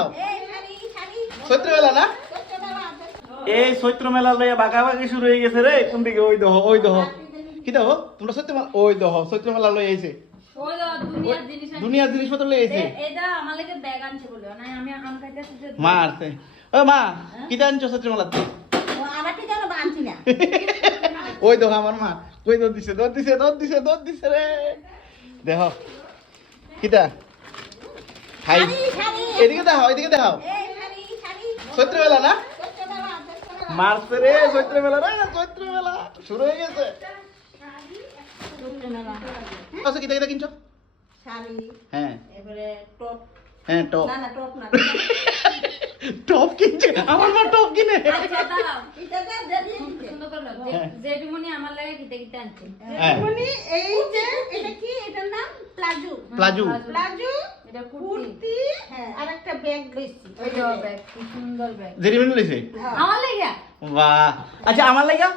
দাও চৈত্র মেলা না এই চৈত্র মেলা লইয়া বাগাবাগি শুরু হয়ে গেছে রে কোন দিকে ওই দহ কি দেখো তোমরা চৈত্র মেলা ওই দহ চৈত্র মেলা লই আইছে দুনিয়ার জিনিসপত্র লই আইছে মা আছে ও মা কি আনছো চৈত্র মেলাতে ওই দেখো আমার মা কই দৌড় দিছে রে দেখো কিটা খাই এদিকে দেখাও চৈত্র মেলা না মারছে রে চৈত্র মেলা শুরু হয়ে গেছে আচ্ছা কিটা কিনছো হ্যাঁ হ্যাঁ টপ কিনছে আমার মা টপ কিনে প্লাজো জেরিমিন লইছে বাহ আচ্ছা আমার লাগা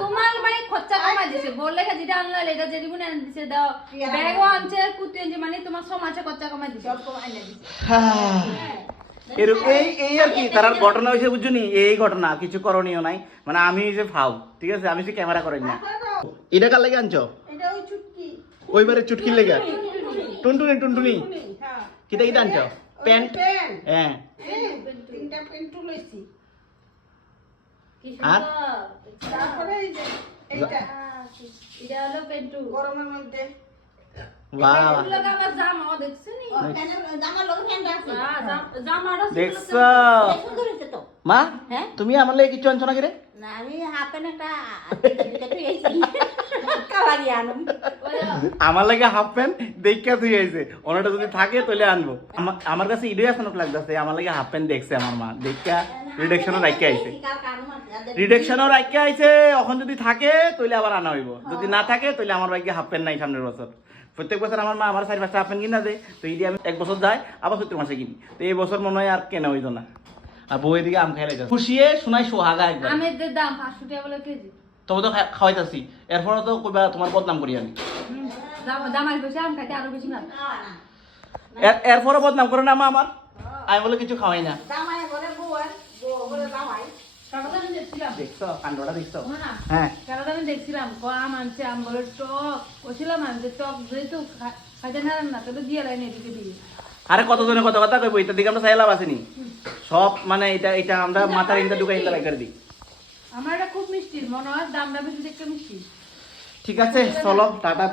তোমার মানে খরচা কমাই দিছে বললে যেটা আনলা এটা জেরিমিন এনে দিছে দাও ব্যাগও আনছে কুর্তি আনছে মানে তোমার সমাজে খরচা কমাই দিছে সব কমাই না দিছে এই আর কি তার ঘটনা হয়েছে বুঝছো নি এই ঘটনা কিছু করণীয় নাই মানে আমি যে ফাও ঠিক আছে আমি যে ক্যামেরা করি না এটা কার লাগে আনছো ওইবারে চুটকির লেগে টুনটুনি কিটা আনছো প্যান্ট হ্যাঁ আর তারপরে এই যে এইটা এটা হলো পেন্টু গরমের মধ্যে বাহ লাগা আবার জামাও দেখছনি জামা লগে ফ্যান আছে জামাটা দেখছো মা তুমি আমার লাগে কিছু আনছো না কি রে না আমি হাফেন একটা তুই আইছি কালারি আনম আমার লাগে হাফ প্যান্ট দেখা তুই আইছে ওনাটা যদি থাকে তাহলে আনবো আমার কাছে ইডে আসানো লাগতেছে আমার লাগে হাফ প্যান্ট দেখছে আমার মা দেখা রিডাকশনও রাখতে আইছে এখন যদি থাকে তাহলে আবার আনা হইব যদি না থাকে তাহলে আমার ভাগ্যে হাফ প্যান্ট নাই সামনের বছর প্রত্যেক বছর আমার মা আমার 4-5টা হাফ প্যান্ট কিনা দেয় তো এই আমি 1 বছর যায় আবার 70 মাসে কিনি তো এই বছর মনে হয় আর কেনা হইতো না আর বউয়ের দিকে আম খাই লাগে খুশিয়ে শোনাই সোহাগা একবার আমের দাম 500 টাকা বলে কেজি তবে তো খাওয়াইতাছি এরপরে তো কইবা তোমার বদনাম করি আমি দামার বেশি আম খাইতে আরো বেশি না এরপরে বদনাম করে না মা আমার আমি বলে কিছু খাওয়াই না দামায় বলে বলে দামাই দেখছো কান্ডটা দেখছো হ্যাঁ কারণ আমি দেখছিলাম আম আনছে আম বলে টক কইছিলাম আনছে টক যেহেতু খাইতে না তবে দিয়ে লাইনে এদিকে দিয়ে আরে কতজনে কত কথা কইবো এটা দিকে আমরা চাইলাম আসেনি সব মানে এটা আমরা মাথার ইন্দা ঢুকাই ইন্দা লাগাই দিই আমার এটা খুব মিষ্টি মনে হয় দামটা বেশি দেখতে মিষ্টি ঠিক আছে চলো টাটা।